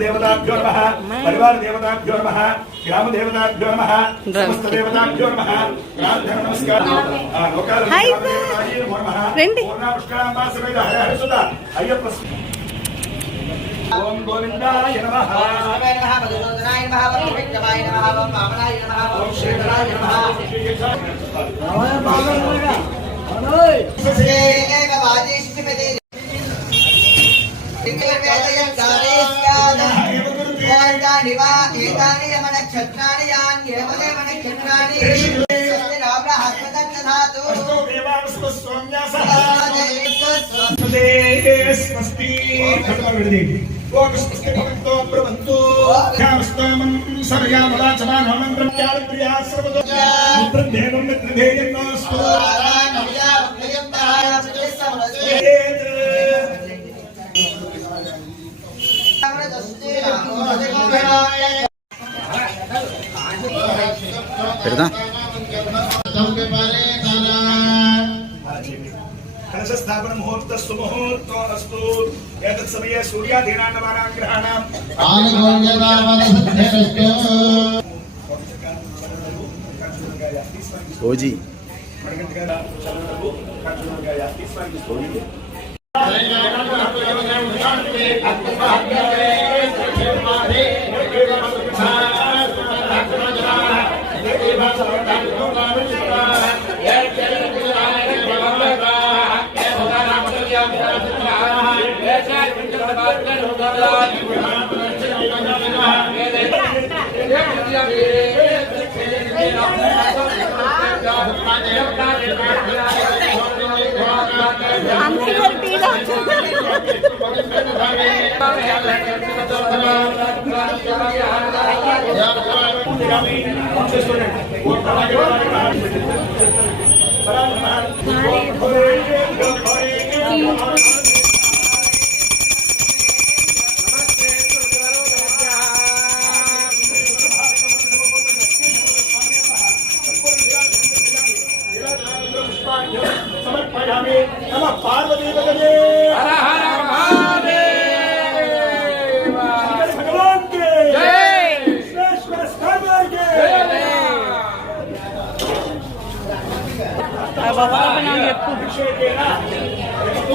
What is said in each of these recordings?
देवताभ्यो नमः, परिवार देवताभ्यो नमः, ग्राम देवताभ्यो नमः, समस्त देवताभ्यो नमः, ग्राम देव नमस्कार। लोकाल देवताभ्यो नमः। पूर्णा पुष्करांबा समेत हर हर सुधा अय्यप्प। ओम गोविंदाय नमः। स्वामी नमः, मधुसूदनाय नमः, वक्रविक्रमाय नमः, ओम वामनाय नमः, ओम श्रीधराय नमः। एतानि यमनक्षत्राणि यान्येव नक्षत्राणि हस्तदक्षधातु स्वस्ति स्वस्ति भवन्तो ब्रवन्तु ध्यानस्तमं सर्यामलाचमानं मन्त्रं चारित्र्या सर्वतो मित्रदेवं मित्रधेयन्नोस्तु स्थापन मुहूर्तस्तु मुहूर्तोऽस्तु एतत् समये सूर्याधीनां ग्रहाणां ओजी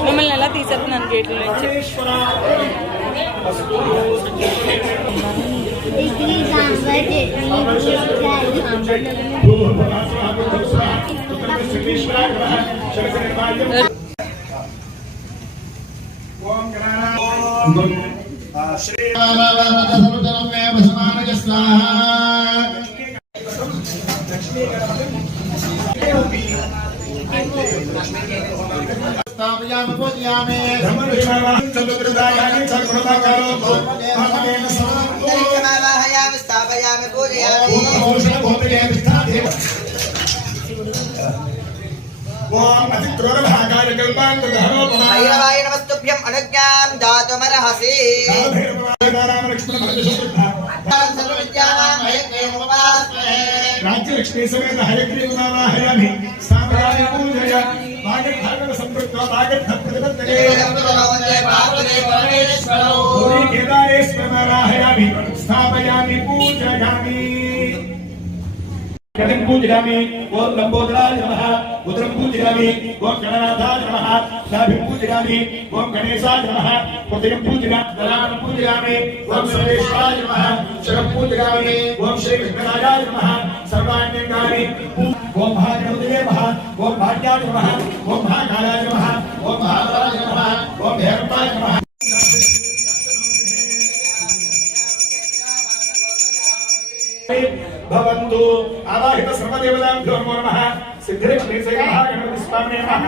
మమ్మల్ని ఎలా తీసేస్తున్నాను గేట్ల నుంచి. स्थापयामि पूजयामि धर्मविश्वासं चतुर्दायानि चक्रुदाकारो भवमेन सर्वमावाहयामि स्थापयामि पूजयामि ओम अतिक्रोधभागाय कल्पान्तधरोपमाय नमस्तुभ्यं अनुज्ञां दातुमर्हसि राज्य लक्ष्मी समेत हयग्रीवमावाहयामि स्थापयामि पूजया भागभागव संपृक्तो भागप्रतिपत्तये गौरी केदारेश्वरमावाहयामि स्थापयामि पूजयामि कटिं पूजयामि ओम लंबोदराय नमः उदरं पूजयामि ओम गणनाथाय नमः नाभिं पूजयामि ओम गणेशाय नमः हृदयं पूजयामि दलानं पूजयामि ओम सर्वेश्वराय नमः शिरं पूजयामि ओम श्री विघ्नराजाय नमः सर्वाण्यंगानि ओम भागवते नमः ओम भाग्याय नमः ओम महाकालाय नमः ओम महाकालाय नमः ओम भैरवाय नमः भवन्तु आवाहित सर्वदेवताभ्यो नमो नमः सिद्धिर्क्षेत्रे महागणपति स्वामिने नमः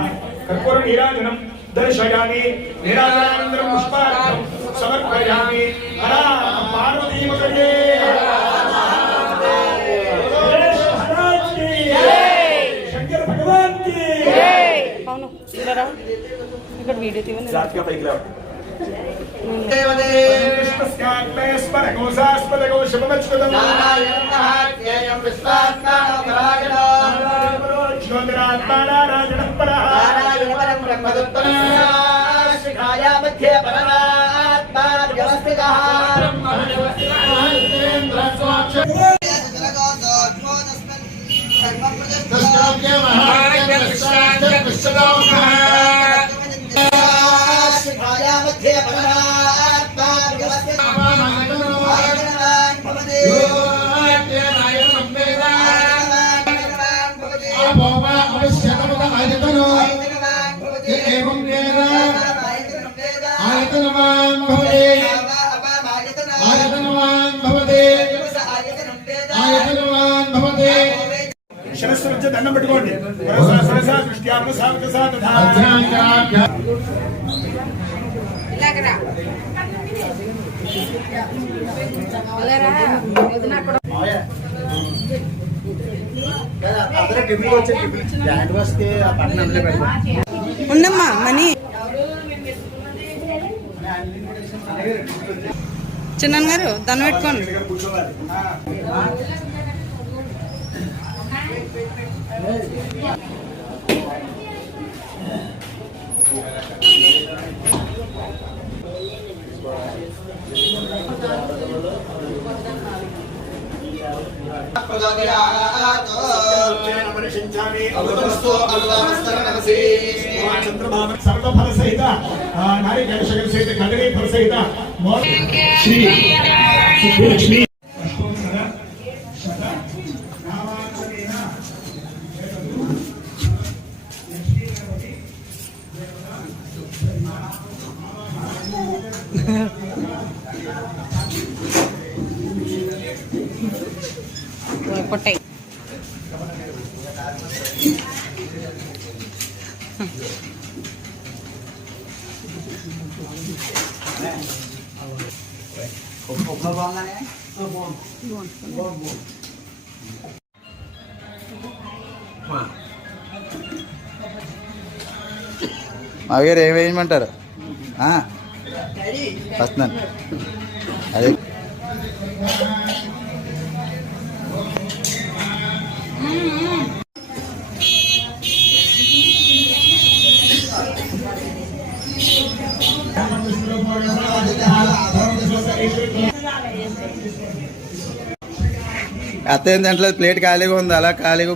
कर्पूर नीराजनं दर्शयामि नीराजनानन्तरं पुष्पार्घ्यं समर्पयामि हरा पार्वतीमकये शंकर भगवान की అవును ఇలా ఇక్కడ వీడియో తీయని जात का पైకి देवदेव विष्णुस्यात्मे स्मरगोसास्पदगो शिवमच्युतं नारायणं శిరస్సు దండం పెట్టుకోండి. ఉండమ్మా మనీ చిన్న గారు దండం పెట్టుకోండి. సర్వఫల సహిత నారికేళ శకల సహిత కదలీ ఫల సహిత శ్రీ సిద్ధిలక్ష్మి పొట్టై మాగారు ఏం వేయమంటారు వస్తున్నాను అదే అత్త ఏం తింటలేదు ప్లేట్ ఖాళీగా ఉంది అలా ఖాళీగా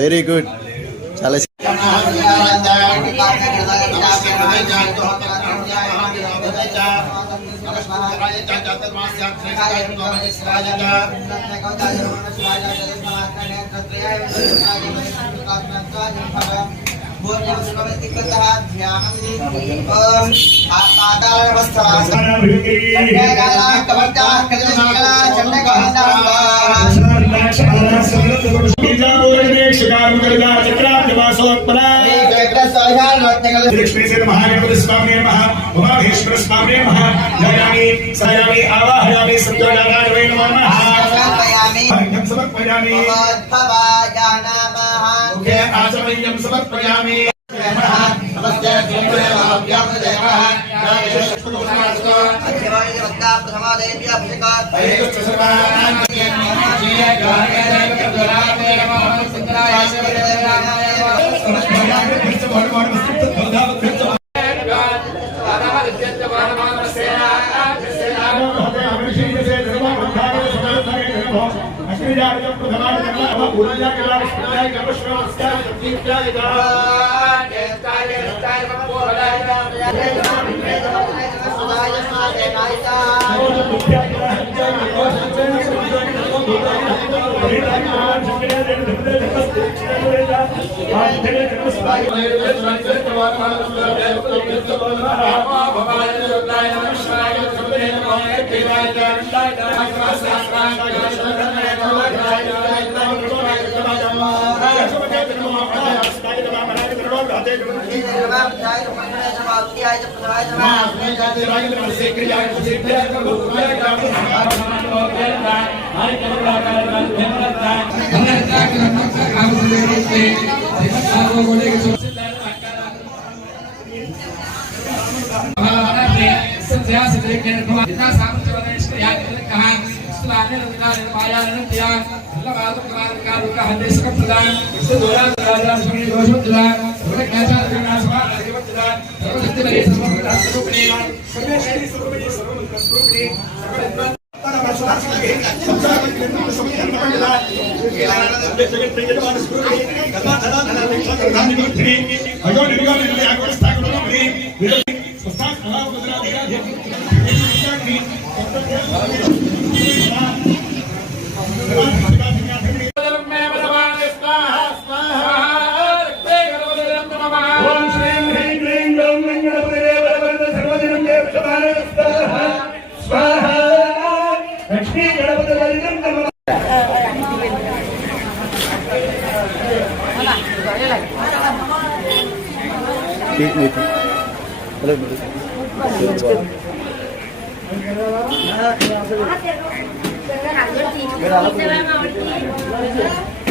వెరీ గుడ్ చాలా महागणपति स्वामी नमः उमाधीश्वर स्वामी नमः जयामि सयामि आवाहयामि संजोगाय नमः समर्पयामि ओके आचमनीयं समर्पयामि नमस्ते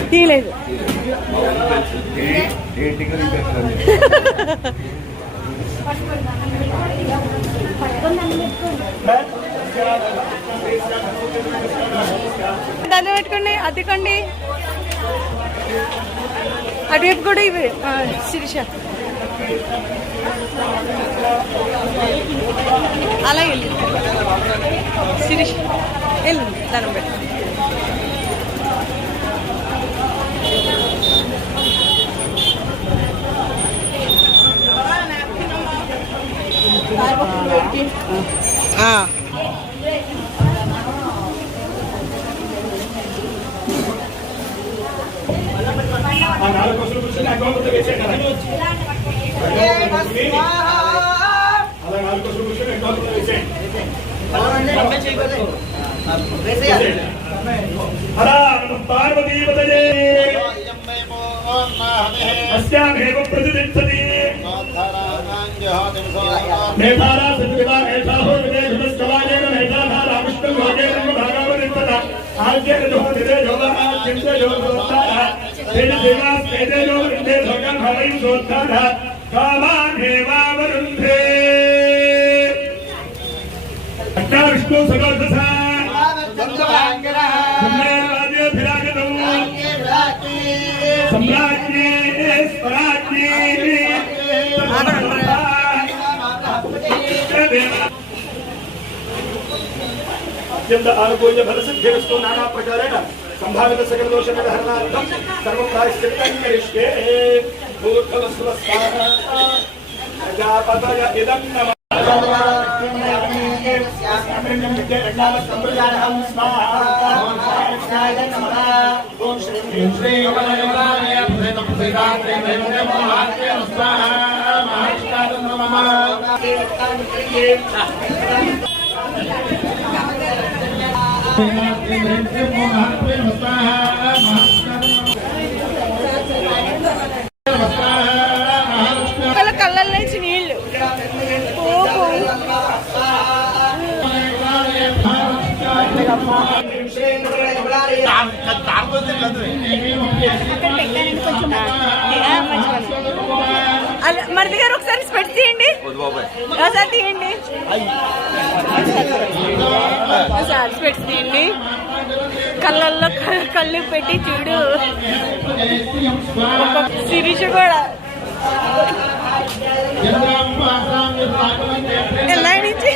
తీయలేదు దాన్ని పెట్టుకోండి అద్దుకోండి అటువైపు కూడా ఇవి శిరీష అలా వెళ్ళి శిరీష వెళ్ళు దండం పెట్టు पार्वती अस्यामेव प्रतिष्ठति मेधारा सद्विदा मेधाहो विदेशस्तवाजेन मेधाधारा विष्णु भोजेन भागवतिष्ठता आद्येन जो निरे योगः चिन्ते योगोत्थाः तेन देवाः तेने जो वृद्धे भगन् भवैः सोत्थाः कामानेवावरुन्धे अट्टा विष्णु सगोधसा सम्राज्ञे स्वराज्ञे अत्यंत आरोग्य फल सिद्धिरस्तु नाना प्रकारेण संभावित सकल दोष निहरणार्थं सर्वं प्रायश्चित्तं करिष्ये भूर्भुवस्सुवस्वाहा प्रजापतय इदं नमः ओम श्री श्री कमलयोगाय प्रेतम श्रीरात्रे प्रेमने महात्मे स्वाहा महाष्टाद नमः కళ్ళల్లో నుంచి నీళ్లు మరిది గారు ఒకసారి స్పెట్స్ తీయండి ఒకసారి తీయండి ఒకసారి స్పెట్స్ తీయండి కళ్ళల్లో కళ్ళు పెట్టి చూడు శిరీష కూడా ఎలా నుంచి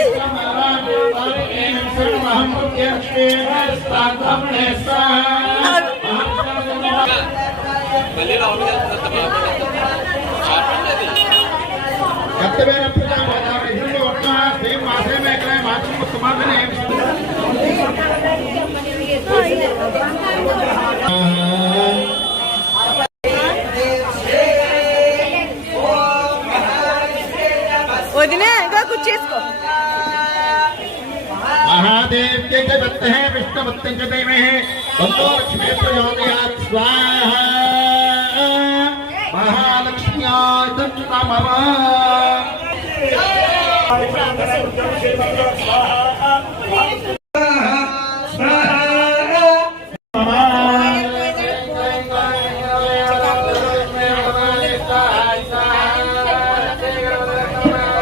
వదినా ఇంకా కూర్చేసుకో महादेव के भक्त है विष्णु भक्त के देव है लक्ष्मी प्रचोदयात् स्वाहा महालक्ष्म्याय नमः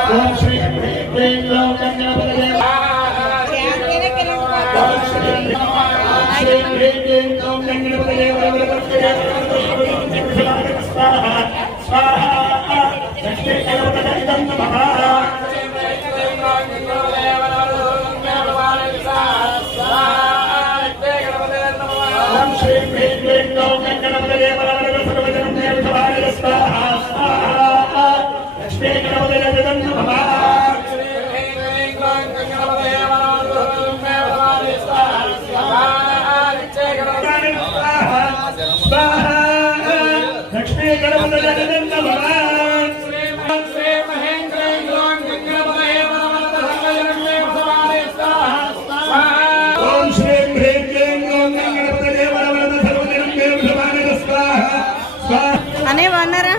ओम श्री అనే అన్నారా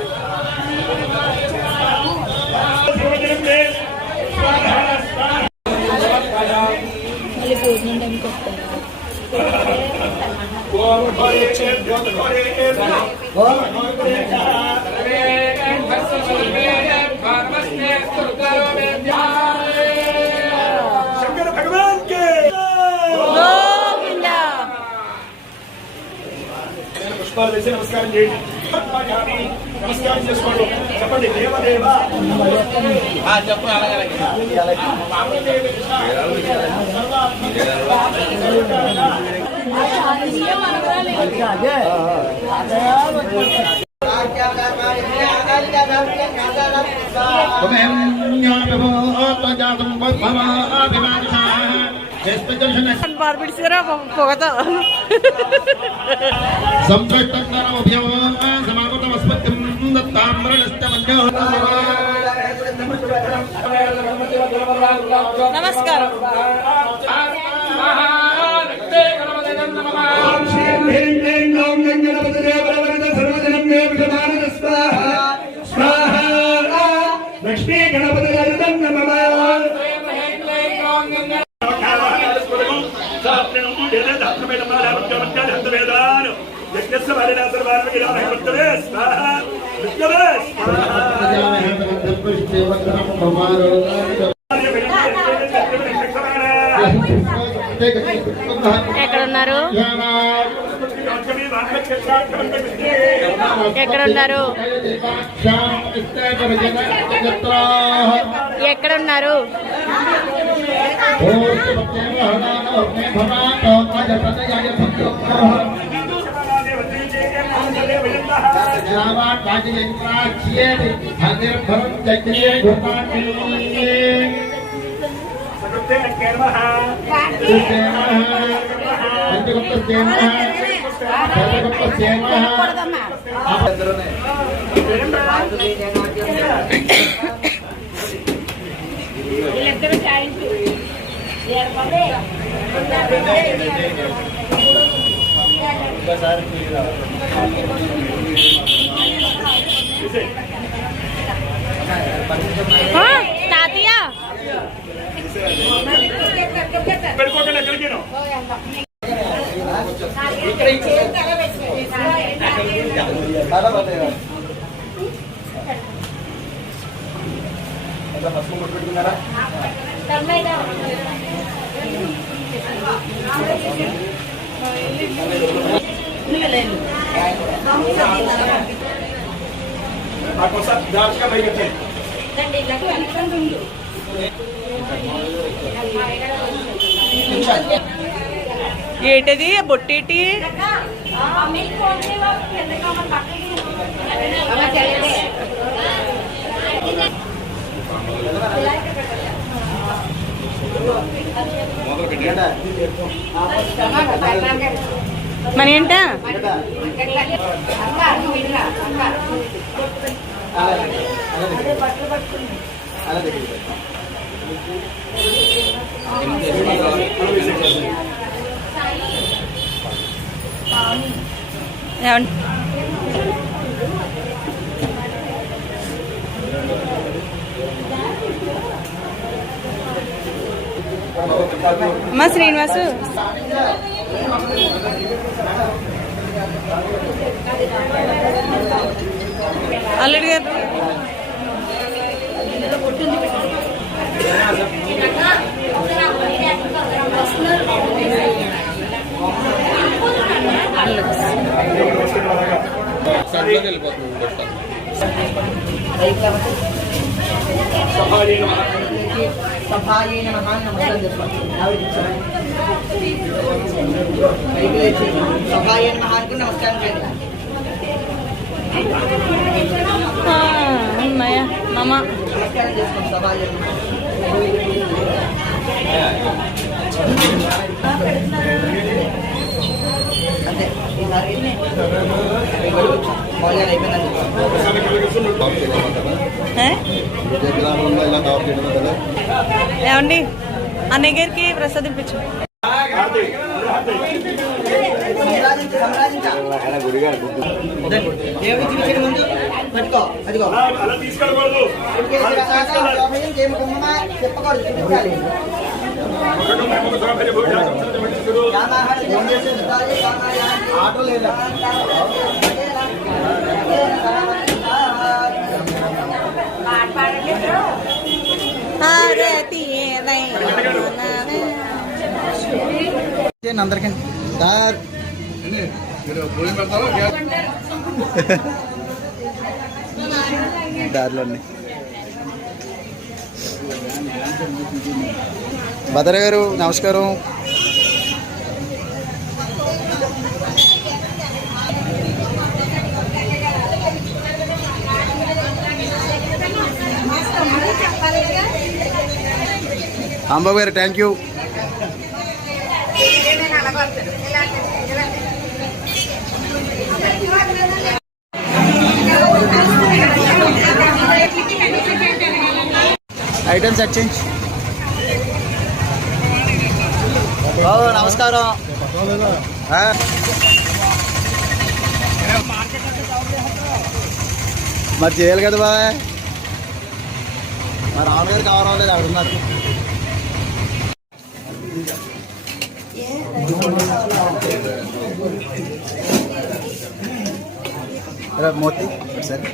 శంకర భగవాన్ కే గోవిందా. పుష్పాలు వేసి నమస్కారం చేయండి. నమస్కారం చేసుకోండి. చెప్పండి దేవదేవ బార్బిడిసిరా పొగతో నమస్కారం. లక్ష్మీ గణపతి ఎక్కడున్నారు ఎక్కడున్నారు ఎక్కడున్నారు తాతయ్య పెట్టుకోకండి ఎక్కడికి ఏంటది బొట్టేటి మన ఏంట మా శ్రీనివాసు అల్లుడు గారు సభాయే నమః నమస్కారం చేసుకోండి. సభాయే నమః అనుకుని నమస్కారం చేయండి. అమ్మయ్య మామ నమస్కారం చేసుకోండి. సభాయే నమః. అంతే ఈసారి బాగా అయిపోయిందండి. ఏ? ఏమండి అన్నయ్య గారికి ప్రసాదించు. దేవుడి చూపించే ముందు పట్టుకో అదిగో అలా తీసుకెళ్ళకూడదు. చెప్పకూడదు చూపించాలి. ఆటో లేదా అందరికీ సార్ దారిలోండి భద్ర గారు నమస్కారం. అంబాబు గారు థ్యాంక్ యూ. Items exchange. ఓ నమస్కారం. మరి చేయాలి కదా బాయ్. మరి రావుల గారు కావాలి అక్కడ ఉన్నారు. మోతి సార్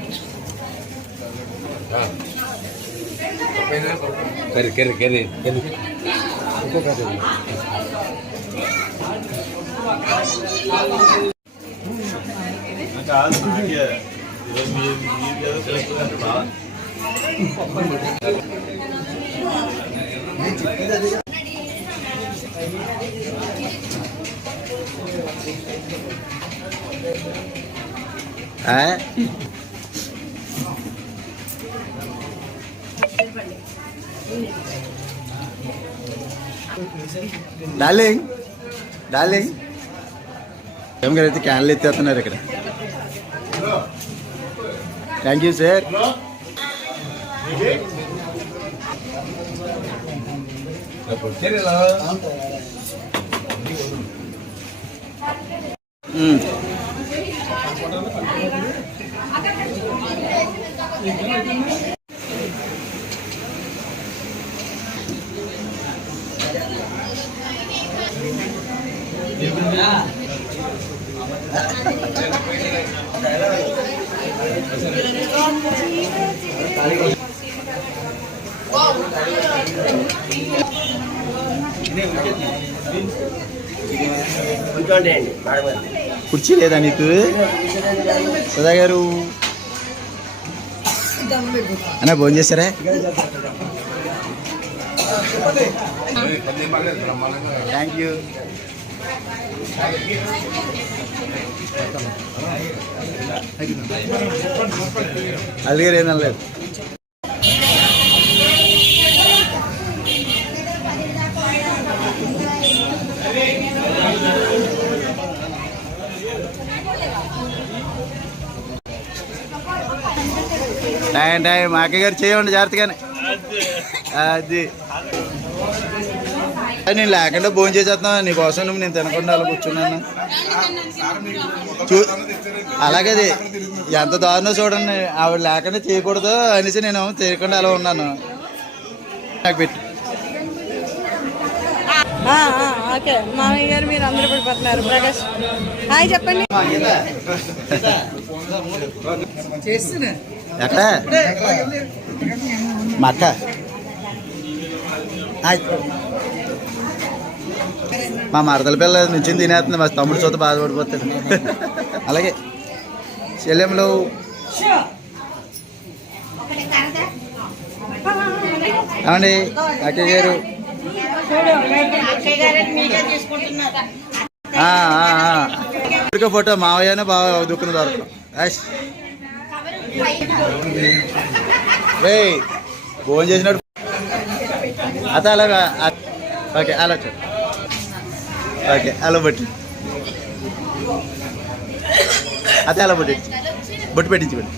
డార్లింగ్ డార్లింగ్ ఏం గారు అయితే క్యాన్లు ఎత్తేస్తున్నారు ఇక్కడ. Thank you sir. కుర్చీ లేదా నీకు సుధా గారు? అన్నా భోజనం చేస్తారా? Thank you. అల్లిగారు ఏం అనలేదు. మా అక్క గారు చేయండి జాగ్రత్తగానే. అది నేను లేకుండా భోజనం చేసేస్తున్నాను నీకోసం. నేను తినకుండా అలా కూర్చున్నాను. అలాగే అది ఎంత దారుణో చూడండి. ఆవిడ లేకుండా చేయకూడదు అనేసి నేను చేయకుండా అలా ఉన్నాను. నాకు పెట్టు. ఓకే మామయ్య గారు మీరు అందరూ పడిపోతున్నారు. ప్రకాష్ హాయ్ చెప్పండి. ఎక్కడ మా అక్క మా మరదల పిల్ల నుంచి తినేస్తుంది. మా తమ్ముడు చూత బాధపడిపోతాడు. అలాగే శల్యంలో ఏమండి అక్కయ్య గారు ఫోటో మావయ్యనే బాగా దుక్కున దొరకడం. ఫోన్ చేసినట్టు అత అలాగా. ఓకే అలా ఓకే అలా బట్టి అదే అలా బట్టి బొట్టు పెట్టించుకోండి.